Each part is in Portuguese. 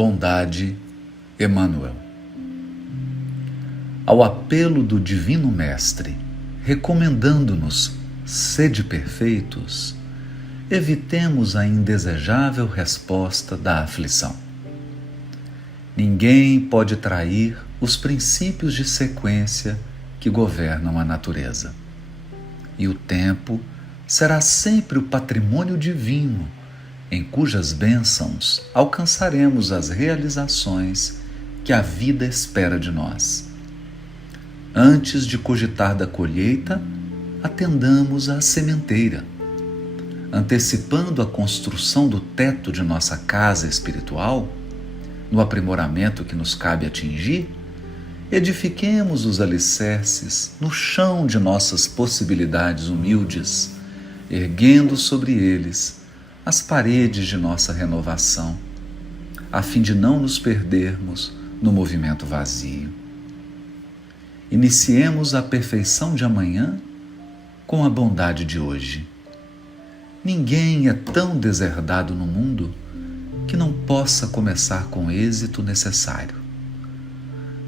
Bondade, Emmanuel. Ao apelo do Divino Mestre, recomendando-nos sede perfeitos, evitemos a indesejável resposta da aflição. Ninguém pode trair os princípios de sequência que governam a natureza. E o tempo será sempre o patrimônio divino, em cujas bênçãos alcançaremos as realizações que a vida espera de nós. Antes de cogitar da colheita, atendamos à sementeira. Antecipando a construção do teto de nossa casa espiritual, no aprimoramento que nos cabe atingir, edifiquemos os alicerces no chão de nossas possibilidades humildes, erguendo sobre eles as paredes de nossa renovação, a fim de não nos perdermos no movimento vazio. Iniciemos a perfeição de amanhã com a bondade de hoje. Ninguém é tão deserdado no mundo que não possa começar com o êxito necessário.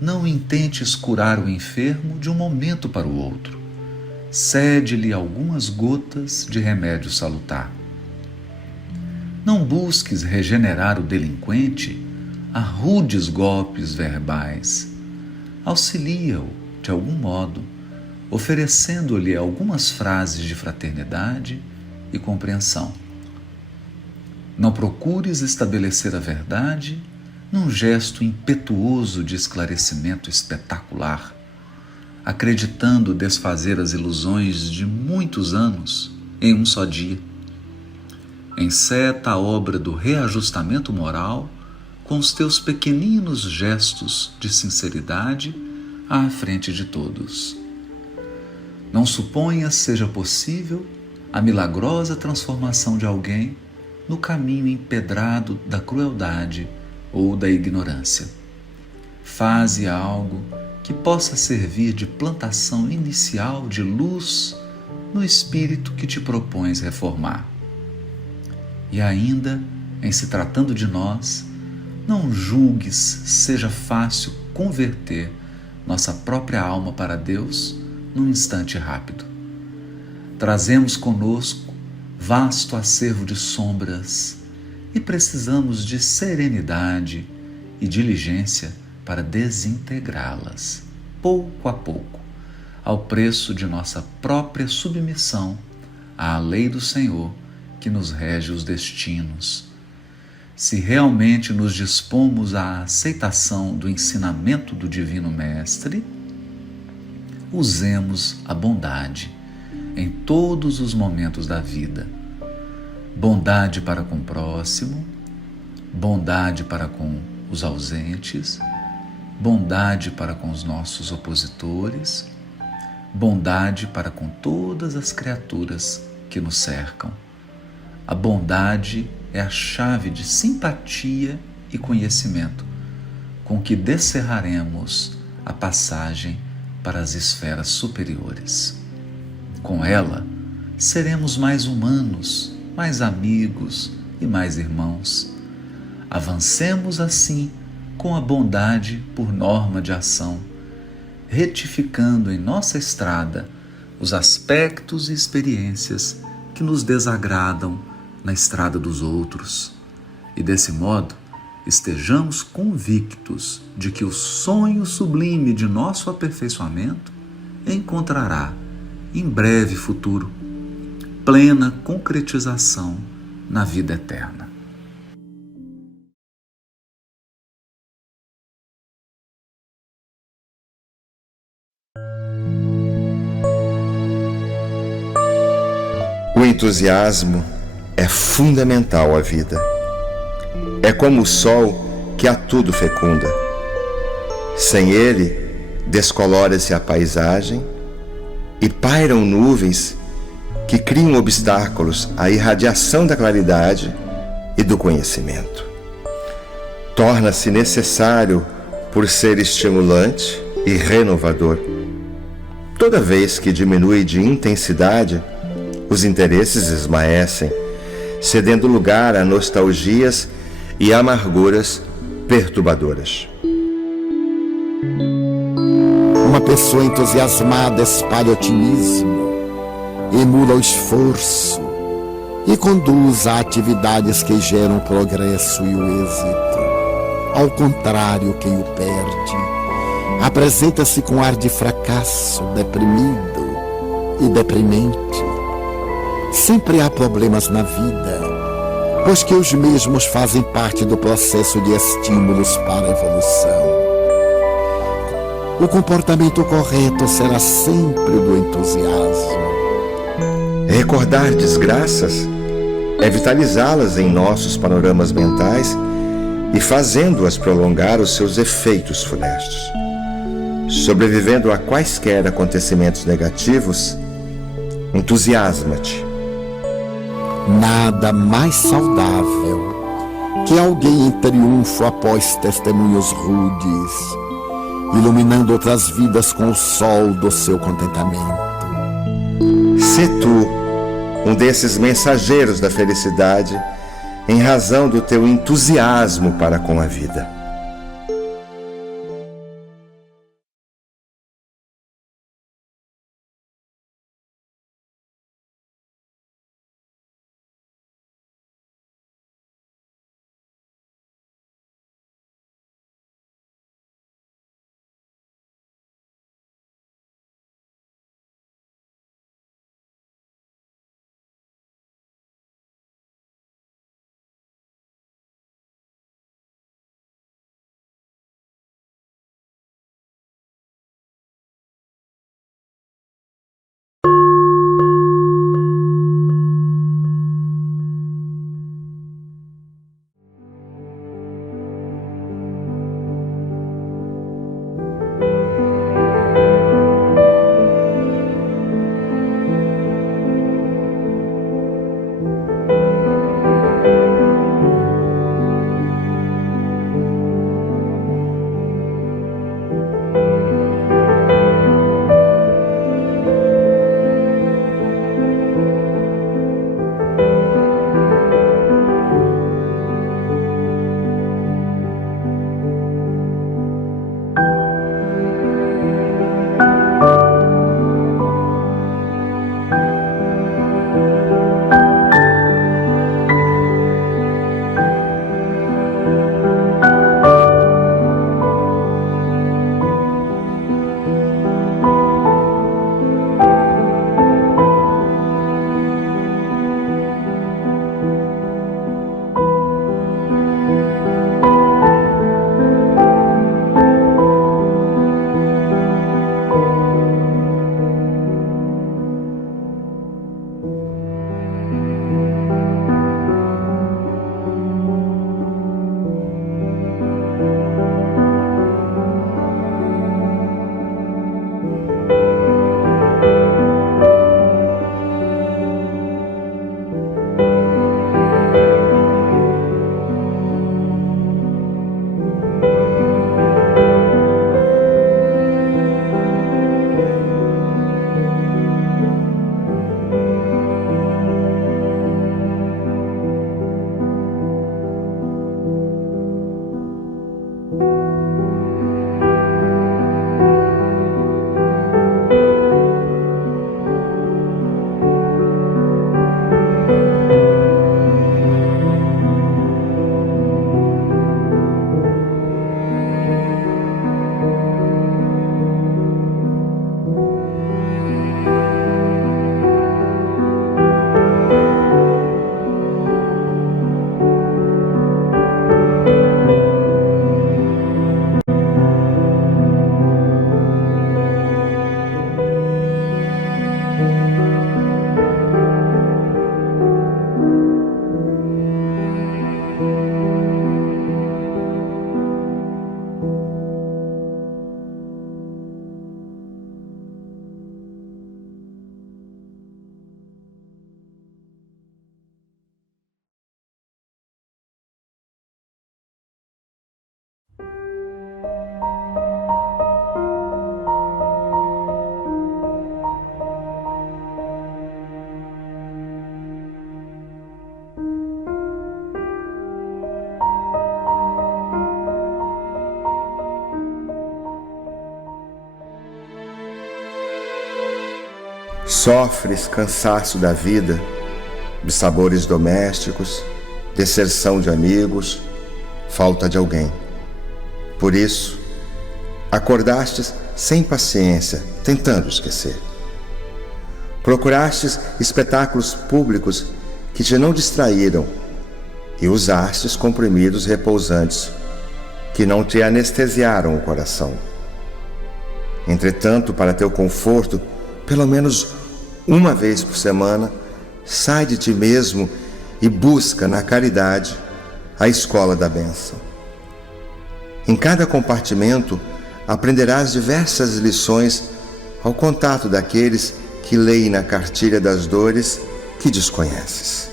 Não intentes curar o enfermo de um momento para o outro. Cede-lhe algumas gotas de remédio salutar. Não busques regenerar o delinquente a rudes golpes verbais. Auxilia-o, de algum modo, oferecendo-lhe algumas frases de fraternidade e compreensão. Não procures estabelecer a verdade num gesto impetuoso de esclarecimento espetacular, acreditando desfazer as ilusões de muitos anos em um só dia. Enceta a obra do reajustamento moral com os teus pequeninos gestos de sinceridade à frente de todos. Não suponhas seja possível a milagrosa transformação de alguém no caminho empedrado da crueldade ou da ignorância. Faze algo que possa servir de plantação inicial de luz no espírito que te propões reformar. E ainda, em se tratando de nós, não julgues seja fácil converter nossa própria alma para Deus num instante rápido. Trazemos conosco vasto acervo de sombras e precisamos de serenidade e diligência para desintegrá-las, pouco a pouco, ao preço de nossa própria submissão à lei do Senhor que nos rege os destinos. Se realmente nos dispomos à aceitação do ensinamento do Divino Mestre, usemos a bondade em todos os momentos da vida. Bondade para com o próximo, bondade para com os ausentes, bondade para com os nossos opositores, bondade para com todas as criaturas que nos cercam. A bondade é a chave de simpatia e conhecimento com que descerraremos a passagem para as esferas superiores. Com ela, seremos mais humanos, mais amigos e mais irmãos. Avancemos assim com a bondade por norma de ação, retificando em nossa estrada os aspectos e experiências que nos desagradam na estrada dos outros, e desse modo estejamos convictos de que o sonho sublime de nosso aperfeiçoamento encontrará, em breve futuro, plena concretização na vida eterna. O entusiasmo é fundamental à vida. É como o sol que a tudo fecunda. Sem ele, descolora-se a paisagem e pairam nuvens que criam obstáculos à irradiação da claridade e do conhecimento. Torna-se necessário por ser estimulante e renovador. Toda vez que diminui de intensidade, os interesses esmaecem, cedendo lugar a nostalgias e amarguras perturbadoras. Uma pessoa entusiasmada espalha otimismo, emula o esforço e conduz a atividades que geram o progresso e o êxito. Ao contrário, quem o perde apresenta-se com ar de fracasso, deprimido e deprimente. Sempre há problemas na vida, pois que os mesmos fazem parte do processo de estímulos para a evolução. O comportamento correto será sempre o do entusiasmo. Recordar desgraças é vitalizá-las em nossos panoramas mentais e fazendo-as prolongar os seus efeitos funestos. Sobrevivendo a quaisquer acontecimentos negativos, entusiasma-te. Nada mais saudável que alguém em triunfo após testemunhos rudes, iluminando outras vidas com o sol do seu contentamento. Sê tu um desses mensageiros da felicidade em razão do teu entusiasmo para com a vida. Sofres cansaço da vida, de sabores domésticos, deserção de amigos, falta de alguém. Por isso, acordastes sem paciência, tentando esquecer. Procurastes espetáculos públicos que te não distraíram e usastes comprimidos repousantes que não te anestesiaram o coração. Entretanto, para teu conforto, pelo menos uma vez por semana, sai de ti mesmo e busca na caridade a escola da bênção. Em cada compartimento aprenderás diversas lições ao contato daqueles que leem na cartilha das dores que desconheces.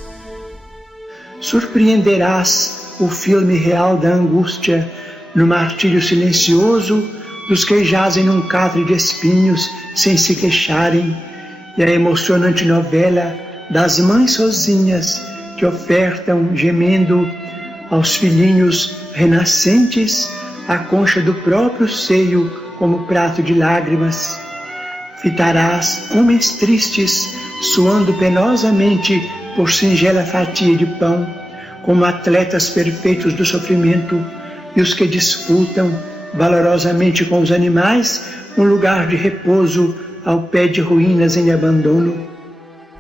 Surpreenderás o filme real da angústia no martírio silencioso dos que jazem num catre de espinhos sem se queixarem, e a emocionante novela das mães sozinhas que ofertam, gemendo, aos filhinhos renascentes a concha do próprio seio como prato de lágrimas. Fitarás homens tristes, suando penosamente por singela fatia de pão, como atletas perfeitos do sofrimento, e os que disputam valorosamente com os animais um lugar de repouso ao pé de ruínas em abandono.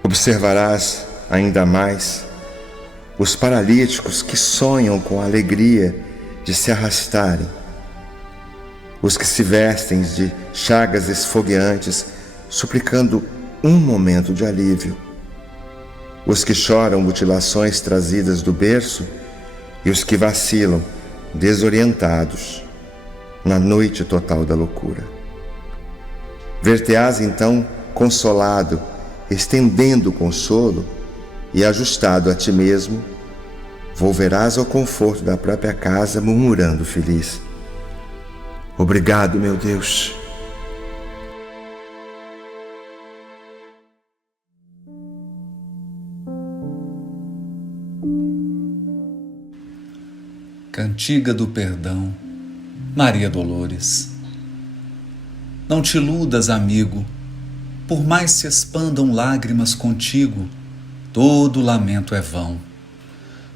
Observarás ainda mais os paralíticos que sonham com a alegria de se arrastarem, os que se vestem de chagas esfogueantes, suplicando um momento de alívio, os que choram mutilações trazidas do berço e os que vacilam, desorientados, na noite total da loucura. Ver-te-ás então consolado, estendendo o consolo, e ajustado a ti mesmo, volverás ao conforto da própria casa, murmurando feliz: obrigado, meu Deus. Cantiga do Perdão, Maria Dolores. Não te iludas, amigo, por mais se expandam lágrimas contigo, todo lamento é vão.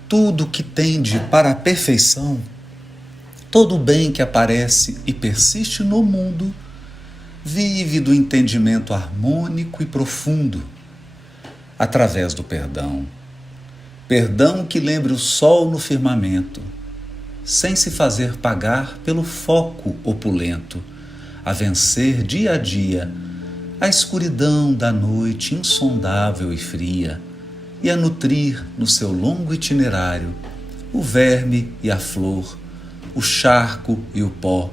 Tudo que tende para a perfeição, todo bem que aparece e persiste no mundo, vive do entendimento harmônico e profundo, através do perdão. Perdão que lembre o sol no firmamento, sem se fazer pagar pelo foco opulento, a vencer dia a dia a escuridão da noite insondável e fria, e a nutrir no seu longo itinerário o verme e a flor, o charco e o pó,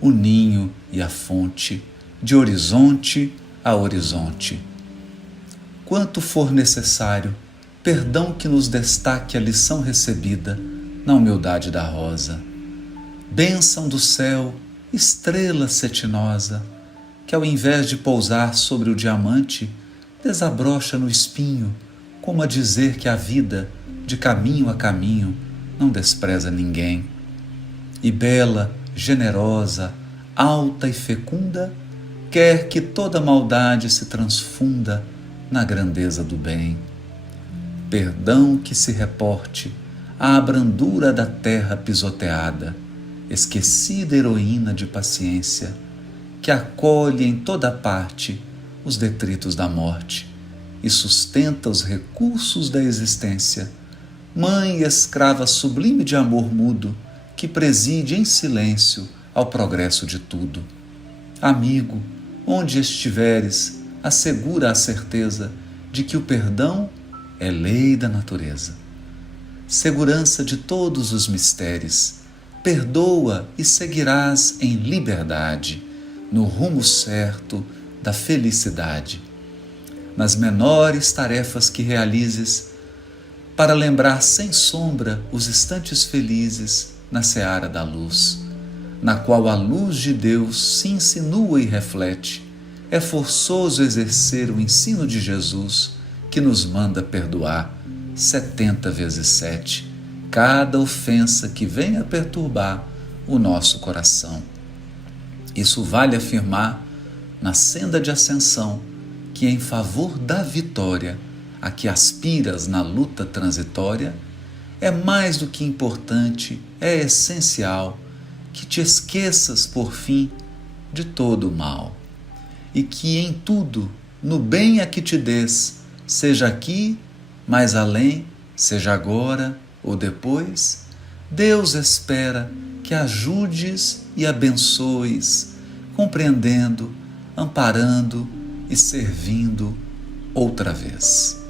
o ninho e a fonte, de horizonte a horizonte. Quanto for necessário, perdão que nos destaque a lição recebida na humildade da rosa. Bênção do céu, estrela cetinosa, que ao invés de pousar sobre o diamante, desabrocha no espinho, como a dizer que a vida, de caminho a caminho, não despreza ninguém. E bela, generosa, alta e fecunda, quer que toda maldade se transfunda na grandeza do bem. Perdão que se reporte à brandura da terra pisoteada, esquecida heroína de paciência, que acolhe em toda parte os detritos da morte e sustenta os recursos da existência, mãe e escrava sublime de amor mudo, que preside em silêncio ao progresso de tudo. Amigo, onde estiveres, assegura a certeza de que o perdão é lei da natureza. Segurança de todos os mistérios, perdoa e seguirás em liberdade, no rumo certo da felicidade. Nas menores tarefas que realizes, para lembrar sem sombra os instantes felizes na seara da luz, na qual a luz de Deus se insinua e reflete, é forçoso exercer o ensino de Jesus, que nos manda perdoar 70 vezes 7, cada ofensa que venha perturbar o nosso coração. Isso vale afirmar na senda de ascensão que em favor da vitória a que aspiras na luta transitória, é mais do que importante, é essencial que te esqueças por fim de todo o mal e que em tudo, no bem a que te des, seja aqui, mais além, seja agora ou depois, Deus espera que ajudes e abençoes, compreendendo, amparando e servindo outra vez.